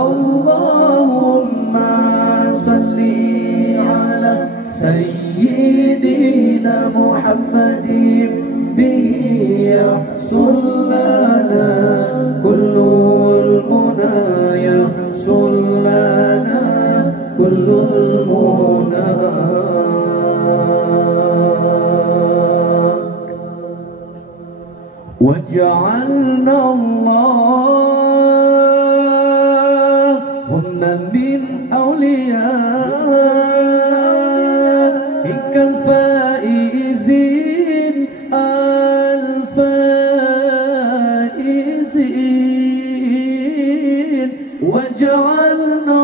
Allahumma salli ala Sayyidina Muhammadin bihi yahsul lana kullul muna yahsul lana kullul muna. Waj'alna Allahumma min awliyaikal faizin al-faizin. Waj'alna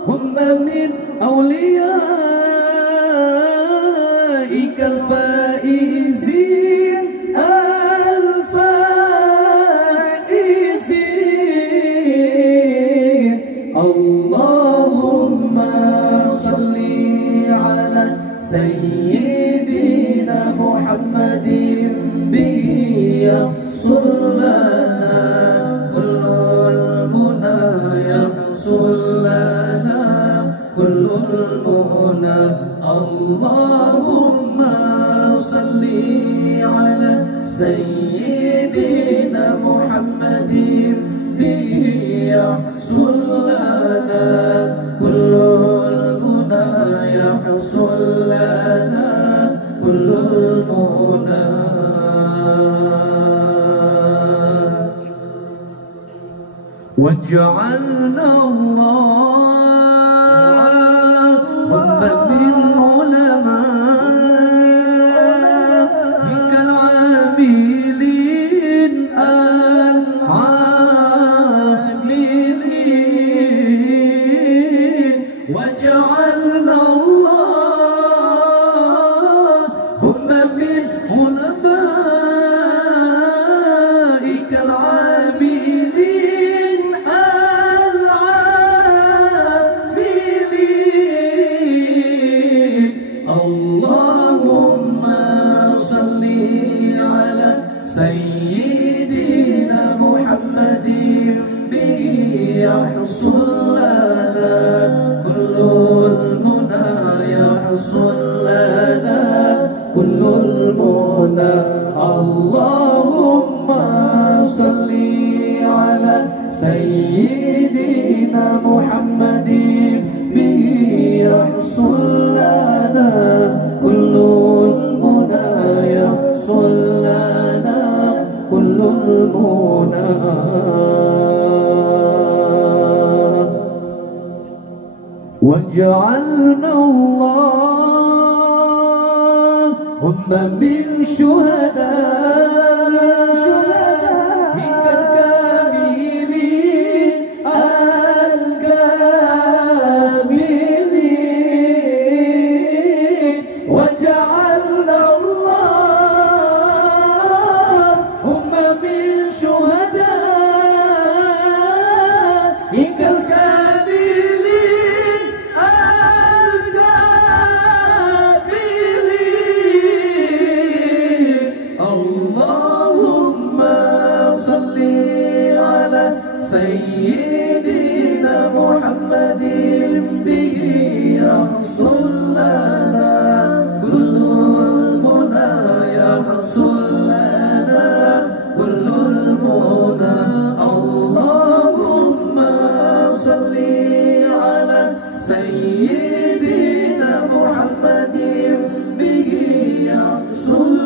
Allahumma min awliyaikal faizin al-faizin. Allahumma salli ala Sayyidina Muhammadin bihi yahsul lana kullul muna yahsul lana kullul muna. Allahumma salli ala Sayyidina Muhammadin bihi yahsul lana kullul muna yahsul lana kullul muna. Waj'alna Allahumma min ulamaikal amilin al-amilin. Waj'alna Allahumma min ulamaikal amilin al-amilin. Allahumma salli ala Sayyidina Muhammadin bihi yahsul lana kullul muna yahsul lana kullul muna. Allahumma salli ala Sayyidina Muhammadin bihi yahsul lana kullul muna yahsul lana kullul muna. Waj'alna Allahumma min syuhadaikal kamilin al-kamilin. Waj'alna Allahumma min syuhadaikal kamilin al-kamilin. Allahumma salli ala Sayyidina Muhammadin bihi yahsul lana kullul muna yahsul lana kullul muna. Allahumma salli ala Sayyidina Muhammadin bihi yahsul